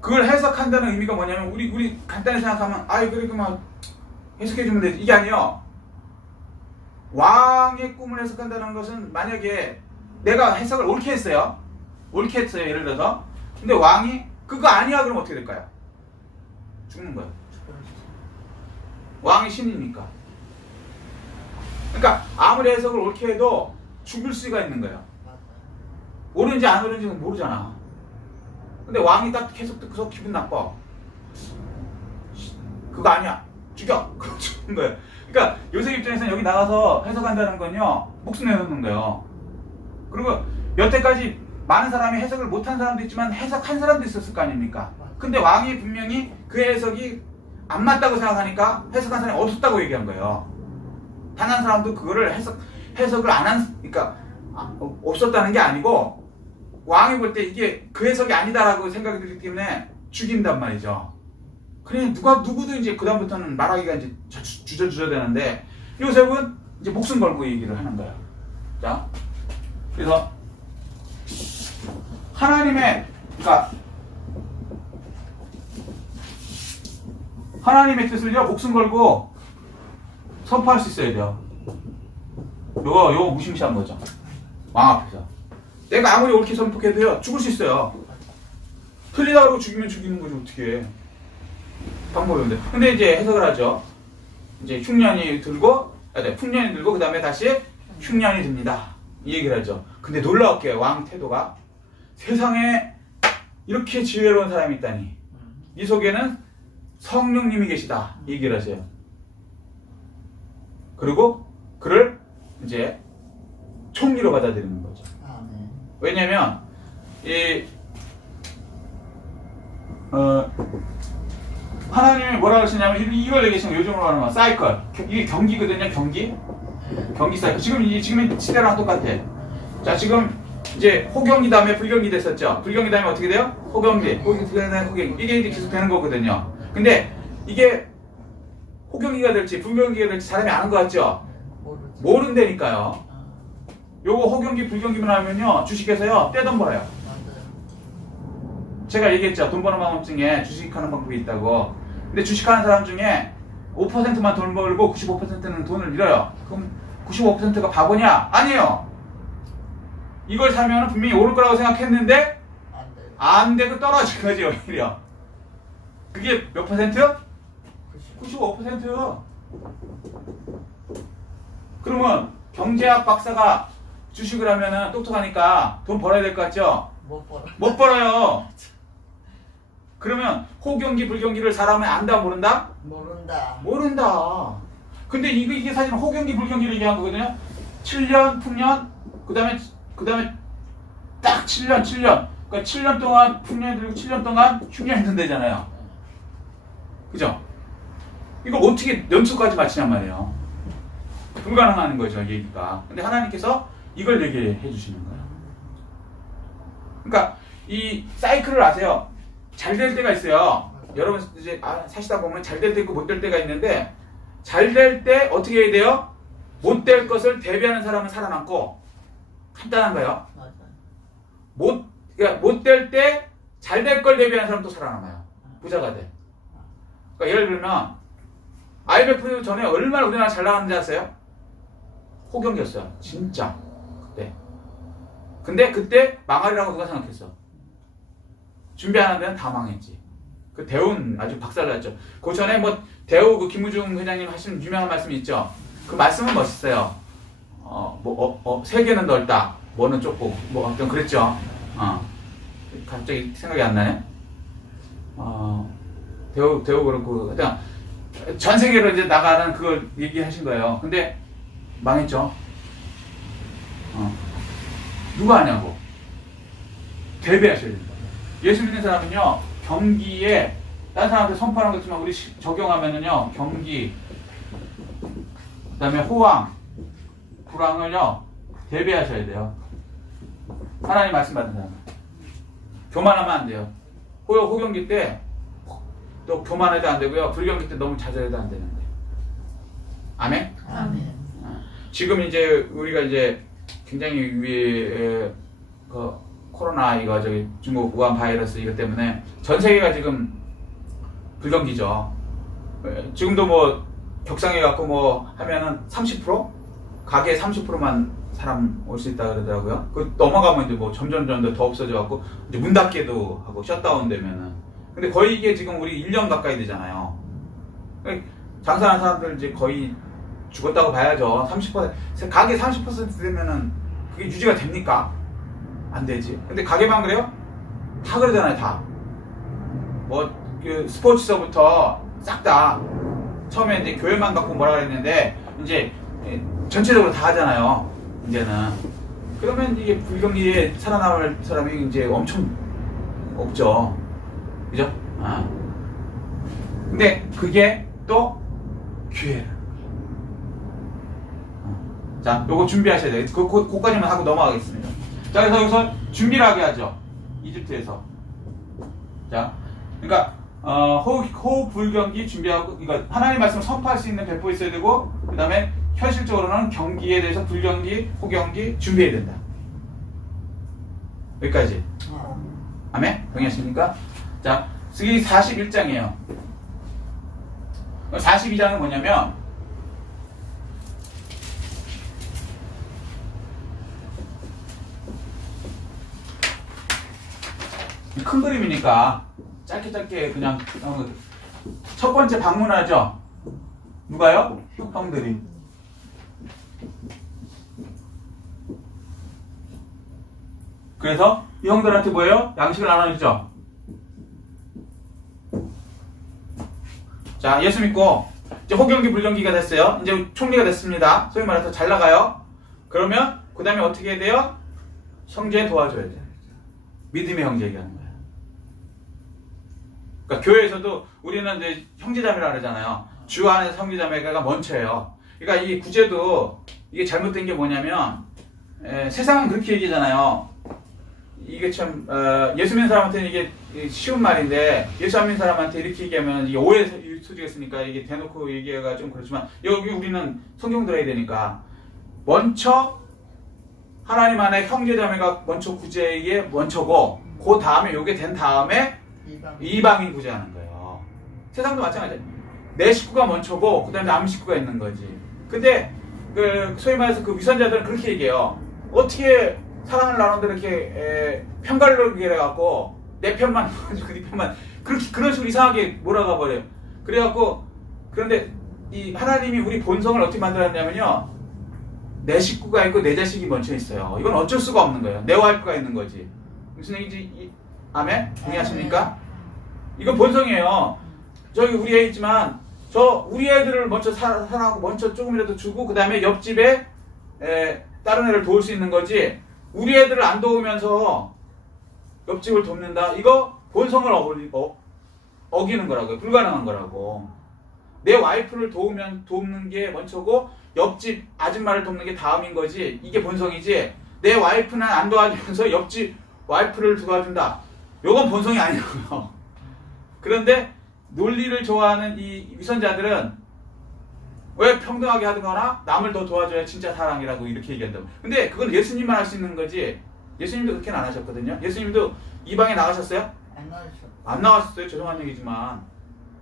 그걸 해석한다는 의미가 뭐냐면 우리 간단히 생각하면 그렇게 막 해석해주면 되지. 이게 아니에요. 왕의 꿈을 해석한다는 것은 만약에 내가 해석을 옳게 했어요. 예를 들어서. 근데 왕이 그거 아니야 그러면 어떻게 될까요? 죽는 거예요. 왕이 신이니까. 그러니까 아무리 해석을 옳게 해도 죽을 수가 있는 거예요. 옳은지 안 옳은지는 모르잖아. 근데 왕이 딱 계속 듣고서 기분 나빠. 그거 아니야. 죽여. 그럼 죽는 거예요. 그러니까 요셉 입장에서는 여기 나가서 해석한다는 건요, 목숨 내놓는 거예요. 그리고 여태까지 많은 사람이 해석을 못한 사람도 있지만 해석한 사람도 있었을 거 아닙니까? 근데 왕이 분명히 그 해석이 안 맞다고 생각하니까 해석한 사람이 없었다고 얘기한 거예요. 단 한 사람도 그거를 해석을 안 한, 그러니까 없었다는 게 아니고 왕이 볼 때 이게 그 해석이 아니다라고 생각이 들기 때문에 죽인단 말이죠. 그래 누구도 이제 그다음부터는 말하기가 이제 주저주저 되는데 요셉은 이제 목숨 걸고 얘기를 하는 거예요. 자, 그래서 그러니까 하나님의 뜻을요 목숨 걸고 선포할 수 있어야 돼요. 요거 무시무시한 거죠. 왕 앞에서 내가 아무리 옳게 선포해도요 죽을 수 있어요. 틀리다 그러고 죽이면 죽이는 거지 어떻게 해. 방법이 없는데. 근데 이제 해석을 하죠. 이제 흉년이 들고 그 다음에 다시 흉년이 듭니다. 이 얘기를 하죠. 근데 놀라웠게 왕 태도가 세상에 이렇게 지혜로운 사람이 있다니. 이 속에는 성령님이 계시다. 이 얘기를 하세요. 그리고 그를 이제 총리로 받아들이는 거죠. 왜냐면 하나님이 뭐라고 하시냐면 이걸 얘기하시면 요즘으로 하는 건 사이클. 이게 경기거든요. 경기 사이클. 지금 시대랑 똑같아. 자, 지금 이제 호경기 다음에 불경기 됐었죠. 불경기 다음에 어떻게 돼요? 호경기. 이게 이제 계속 되는 거거든요. 근데 이게 호경기가 될지 불경기가 될지 사람이 아는 것 같죠? 모른다니까요. 요거 호경기 불경기만 하면요 주식에서요 떼돈 벌어요. 제가 얘기했죠. 돈 버는 방법 중에 주식하는 방법이 있다고. 근데 주식하는 사람 중에 5%만 돈 벌고 95%는 돈을 잃어요. 그럼 95%가 바보냐? 아니에요. 이걸 사면 분명히 오를 거라고 생각했는데 안 되고 떨어진 거지 오히려. 그게 몇 퍼센트? 95%. 그러면 경제학 박사가 주식을 하면은 똑똑하니까 돈 벌어야 될 것 같죠? 못 벌어요. 그러면 호경기 불경기를 사람이 안다 모른다? 모른다. 근데 이게 사실은 호경기 불경기를 얘기한 거거든요. 7년 풍년 그다음에 딱 7년 그러니까 7년 동안 풍년 들고 7년 동안 흉년 든대잖아요. 그죠? 이걸 어떻게 연수까지 맞히냔 말이에요. 불가능한 거죠, 얘기가. 근데 하나님께서 이걸 얘기해 주시는 거예요. 그러니까 이 사이클을 아세요? 잘 될 때가 있어요. 여러분 이제 사시다 보면 잘 될 때 있고 못 될 때가 있는데, 잘 될 때 어떻게 해야 돼요? 못 될 것을 대비하는 사람은 살아남고, 간단한 거예요. 그러니까 못 될 때 잘 될 걸 대비하는 사람은 또 살아남아요. 부자가 돼. 그러니까 예를 들면 IMF 전에 얼마나 우리나라 잘 나갔는지 아세요? 호경기였어요. 진짜. 그때. 근데 그때 망하리라고 누가 생각했어? 준비하는 데는 다 망했지. 그 대우는 아주 박살났죠. 그 전에 뭐 대우 그 김우중 회장님 하신 유명한 말씀이 있죠. 그 말씀은 멋있어요. 세계는 넓다. 뭐는 좁고 뭐 어떤 그랬죠. 갑자기 생각이 안 나네. 대우 그렇고 하여튼 전 세계로 이제 나가는 그걸 얘기하신 거예요. 근데 망했죠. 누가 하냐고. 대비하셔야 된다. 예수 믿는 사람은요, 경기에 다른 사람한테 선포하는 거지만 우리 적용하면은요, 경기, 그 다음에 호황, 불황을요 대비하셔야 돼요. 하나님 말씀 받은 사람. 교만하면 안 돼요. 호경기 때 또 교만해도 안 되고요. 불경기 때 너무 자절해도 안 되는데. 아멘? 아멘. 지금 이제 우리가 이제 굉장히 위에 코로나 이거 저기 중국 우한 바이러스 이것 때문에 전 세계가 지금 불경기죠. 지금도 뭐 격상해 갖고 뭐 하면은 30% 가게에 30%만 사람 올 수 있다 그러더라고요. 그 넘어가면 이제 뭐 점점 더 없어져 갖고 이제 문 닫기도 하고 셧다운 되면은. 근데 거의 이게 지금 우리 1년 가까이 되잖아요. 장사하는 사람들 이제 거의 죽었다고 봐야죠. 30% 가게 30% 되면은 그게 유지가 됩니까? 안 되지. 근데 가게만 그래요? 다 그러잖아요, 다. 뭐 그 스포츠서부터 싹 다 처음에 이제 교회만 갖고 뭐라 그랬는데 이제 전체적으로 다 하잖아요. 이제는. 그러면 이게 불경기에 살아남을 사람이 이제 엄청 없죠. 그죠? 근데 그게 또 기회를. 자, 요거 준비하셔야 돼요. 그까지만 하고 넘어가겠습니다. 자, 그래서 여기서 준비를 하게 하죠. 이집트에서. 자, 그러니까 호흡 불경기 준비하고, 이거 하나님 말씀을 선포할 수 있는 배포 있어야 되고, 그 다음에 현실적으로는 경기에 대해서 불경기, 호경기 준비해야 된다. 여기까지. 아멘? 동의하십니까? 자, 이게 41장이에요. 42장은 뭐냐면, 큰 그림이니까 짧게 그냥 첫 번째 방문하죠. 누가요? 형들이. 그래서 이 형들한테 뭐예요? 양식을 나눠주죠. 자, 예수 믿고 이제 호경기 불경기가 됐어요. 이제 총리가 됐습니다. 소위 말해서 잘 나가요. 그러면 그 다음에 어떻게 해야 돼요? 형제 도와줘야 돼요. 믿음의 형제 얘기하는 거예요. 그러니까 교회에서도 우리는 이제 형제자매라 그러잖아요. 주 안에서 형제자매가 먼저예요. 그러니까 이 구제도 이게 잘못된 게 뭐냐면 세상은 그렇게 얘기하잖아요. 이게 참 예수 믿는 사람한테는 이게 쉬운 말인데 예수 안 믿는 사람한테 이렇게 얘기하면 이게 오해 소지가 있으니까 이게 대놓고 얘기가 좀 그렇지만 여기 우리는 성경 들어야 되니까 먼저 하나님 안에 형제자매가 먼저 구제에 먼저고 그 다음에 요게 된 다음에 이방인 구제하는 거예요. 세상도 마찬가지예요. 내 식구가 먼저고 그 다음에 남 식구가 있는 거지. 근데 그 소위 말해서 그 위선자들은 그렇게 얘기해요. 어떻게 사랑을 나누는데 이렇게 편갈르게 해갖고 내 편만 가지고 네 편만 그런 식으로 이상하게 몰아가 버려요. 그래갖고 그런데 이 하나님이 우리 본성을 어떻게 만들었냐면요, 내 식구가 있고 내 자식이 먼저 있어요. 이건 어쩔 수가 없는 거예요. 내 와이프가 있는 거지. 무슨 얘기지? 아멘? 동의하십니까? 이건 본성이에요. 저기 우리 애 있지만 우리 애들을 먼저 사랑하고 먼저 조금이라도 주고 그 다음에 옆집에 다른 애를 도울 수 있는 거지. 우리 애들을 안 도우면서 옆집을 돕는다. 이거 본성을 어기는 거라고요. 불가능한 거라고. 내 와이프를 돕는 게 먼저고 옆집 아줌마를 돕는 게 다음인 거지. 이게 본성이지. 내 와이프는 안 도와주면서 옆집 와이프를 도와준다. 요건 본성이 아니라고요. 그런데 논리를 좋아하는 이 위선자들은 왜 평등하게 하거나 남을 더 도와줘야 진짜 사랑이라고 이렇게 얘기한다고. 근데 그건 예수님만 할 수 있는 거지. 예수님도 그렇게는 안 하셨거든요. 예수님도 이방에 나가셨어요? 안 나오셨어. 안 나왔어요. 죄송한 얘기지만.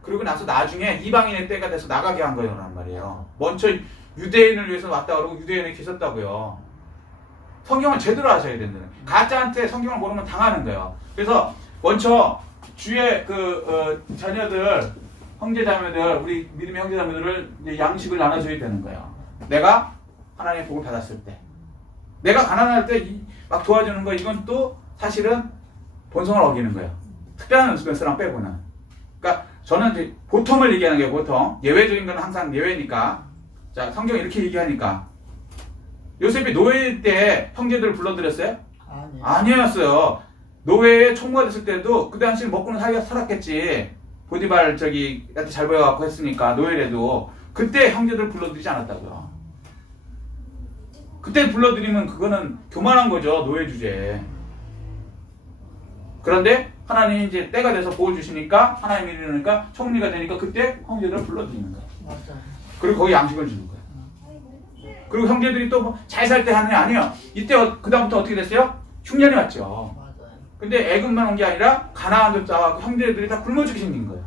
그리고 나서 나중에 이방인의 때가 돼서 나가게 한 거란 말이에요. 먼저 유대인을 위해서 왔다 그러고 유대인에 계셨다고요. 성경을 제대로 하셔야 된다는. 가짜한테 성경을 모르면 당하는 거예요. 그래서 먼저 주의 자녀들, 형제자매들, 우리 믿음의 형제자매들을 이제 양식을 나눠줘야 되는 거예요. 내가 하나님의 복을 받았을 때. 내가 가난할 때 막 도와주는 거, 이건 또 사실은 본성을 어기는 거예요. 특별한 연습을 빼고는. 그러니까 저는 이제 보통을 얘기하는 게 보통. 예외적인 건 항상 예외니까. 자, 성경이 이렇게 얘기하니까. 요셉이 노예 때 형제들을 불러들였어요? 아니었어요. 노예에 총무가 됐을 때도 그 당시 먹고는 살았겠지. 보디발 한테 잘 보여갖고 했으니까 노예라도 그때 형제들 불러들이지 않았다고요. 그때 불러들이면 그거는 교만한 거죠. 노예 주제. 그런데 하나님이 이제 때가 돼서 보호 주시니까 하나님이 이러니까 총리가 되니까 그때 형제들을 불러들이는 거예요. 맞아요. 그리고 거기 양식을 주는 거예요. 그리고 형제들이 또 잘 살 때 하는 게 아니에요. 이때 그다음부터 어떻게 됐어요? 흉년이 왔죠. 맞아요. 근데 애굽만 온 게 아니라 가나안도 짜고 형제들이 다 굶어 죽게 생긴 거예요.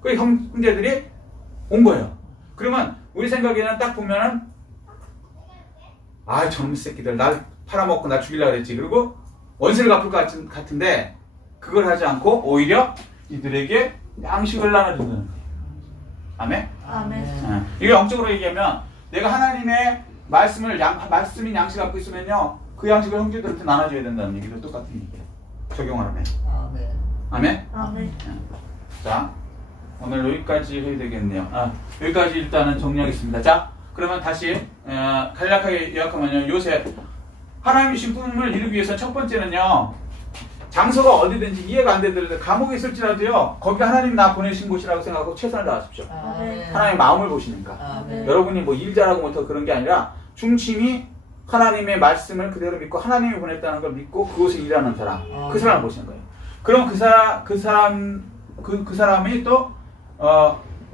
그 형제들이 온 거예요. 그러면 우리 생각에는 딱 보면은 저놈 새끼들 날 팔아먹고 나 죽이려고 그랬지. 그리고 원수를 갚을 것 같은데 그걸 하지 않고 오히려 이들에게 양식을 나눠주는 거예요. 아멘? 아멘. 이게 영적으로 얘기하면 내가 하나님의 말씀인 양식 갖고 있으면요, 그 양식을 형제들한테 나눠줘야 된다는 얘기도 똑같은 얘기예요. 적용하면. 아멘. 아멘? 아멘. 자, 오늘 여기까지 해야 되겠네요. 여기까지 일단은 정리하겠습니다. 자, 그러면 다시 간략하게 요약하면요, 요셉 하나님이 주신 꿈을 이루기 위해서 첫 번째는요, 장소가 어디든지 이해가 안 되더라도 감옥에 있을지라도요, 거기 하나님 나 보내신 곳이라고 생각하고 최선을 다하십시오. 아멘. 하나님 마음을 보시니까. 아멘. 여러분이 뭐 일 잘하고 못하고 그런 게 아니라 중심이 하나님의 말씀을 그대로 믿고 하나님이 보냈다는 걸 믿고 그곳에 일하는 사람, 그 사람을 보시는 거예요. 그럼 그 사람이 또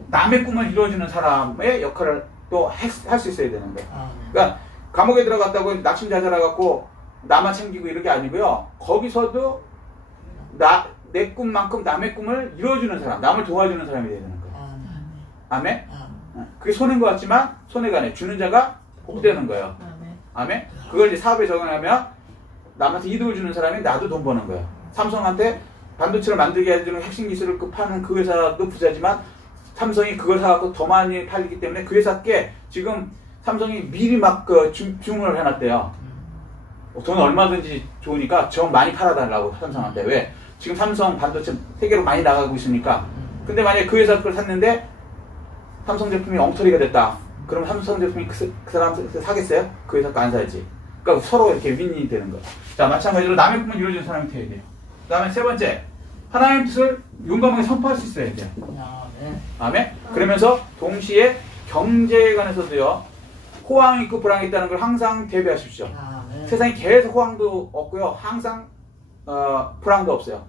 남의 꿈을 이루어주는 사람의 역할을 또 할 수 있어야 되는 거예요. 그러니까 감옥에 들어갔다고 낙심자살해갖고 나만 챙기고 이런 게 아니고요. 거기서도 내 꿈만큼 남의 꿈을 이루어주는 사람, 남을 도와주는 사람이 되는 거예요. 아멘? 그게 손해인 것 같지만 손해가 아니에요. 주는 자가 복되는 거예요. 아멘? 그걸 이제 사업에 적용하면 남한테 이득을 주는 사람이 나도 돈 버는 거예요. 삼성한테 반도체를 만들게 해주는 핵심 기술을 파는 그 회사도 부자지만 삼성이 그걸 사갖고 더 많이 팔리기 때문에 그 회사께 지금 삼성이 미리 막 주문을 해놨대요. 돈 얼마든지 좋으니까 정 많이 팔아달라고 삼성한테. 왜? 지금 삼성 반도체 세계로 많이 나가고 있으니까. 근데 만약에 그 회사 걸 샀는데 삼성 제품이 엉터리가 됐다. 그럼 삼성 제품이 그 사람한테 사겠어요? 그 회사 거 안 사야지. 그러니까 서로 이렇게 윈윈이 되는 거예요. 자, 마찬가지로 남의 꿈을 이루어주는 사람이 되어야 돼요. 그 다음에 세 번째, 하나님의 뜻을 용감하게 선포할 수 있어야 돼요. 아멘? 그러면서 동시에 경제에 관해서도요, 호황이 있고 불황이 있다는 걸 항상 대비하십시오. 세상에 계속 호황도 없고요, 항상 불황도 없어요.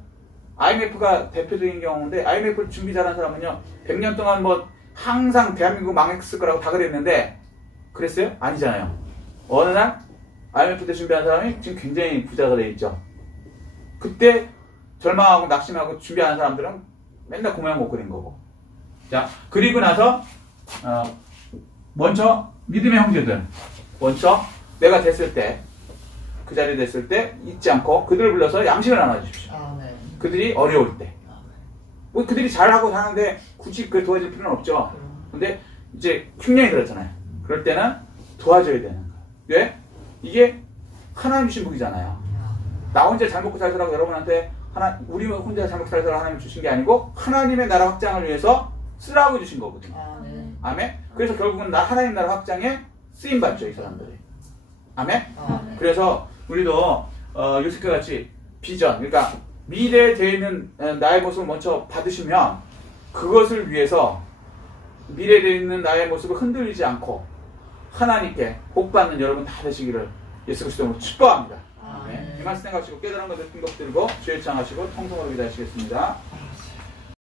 IMF가 대표적인 경우인데, IMF 준비 잘한 사람은요, 100년 동안 뭐 항상 대한민국 망했을 거라고 다 그랬는데 그랬어요? 아니잖아요. 어느 날 IMF 때 준비한 사람이 지금 굉장히 부자가 돼 있죠. 그때 절망하고 낙심하고 준비하는 사람들은 맨날 고만 먹고 된 거고. 자, 그리고 나서 먼저 믿음의 형제들, 먼저 내가 됐을 때, 그 자리에 됐을 때 잊지 않고 그들을 불러서 양식을 나눠주십시오. 그들이 어려울 때. 뭐 그들이 잘하고 사는데 굳이 그 도와줄 필요는 없죠. 근데 이제 흉년이 들었잖아요. 그럴 때는 도와줘야 되는 거예요. 왜? 이게 하나님 주신 복이잖아요. 나 혼자 잘 먹고 잘 살라고 여러분한테 우리 혼자 잘 먹고 잘 살라고 하나님 주신 게 아니고 하나님의 나라 확장을 위해서 쓰라고 주신 거거든요. 아멘? 그래서 결국은 하나님 나라 확장에 쓰임받죠, 이 사람들이. 아멘? 그래서 우리도 요셉과 같이 비전, 그러니까 미래에 되어 있는 나의 모습을 먼저 받으시면 그것을 위해서 미래에 되어 있는 나의 모습을 흔들리지 않고 하나님께 복받는 여러분 다 되시기를 예수 그리스도로 축복합니다. 네. 이 말씀 생각하시고 깨달은 것 느낀 것 들고 주의 창하시고 통성으로 기도하시겠습니다.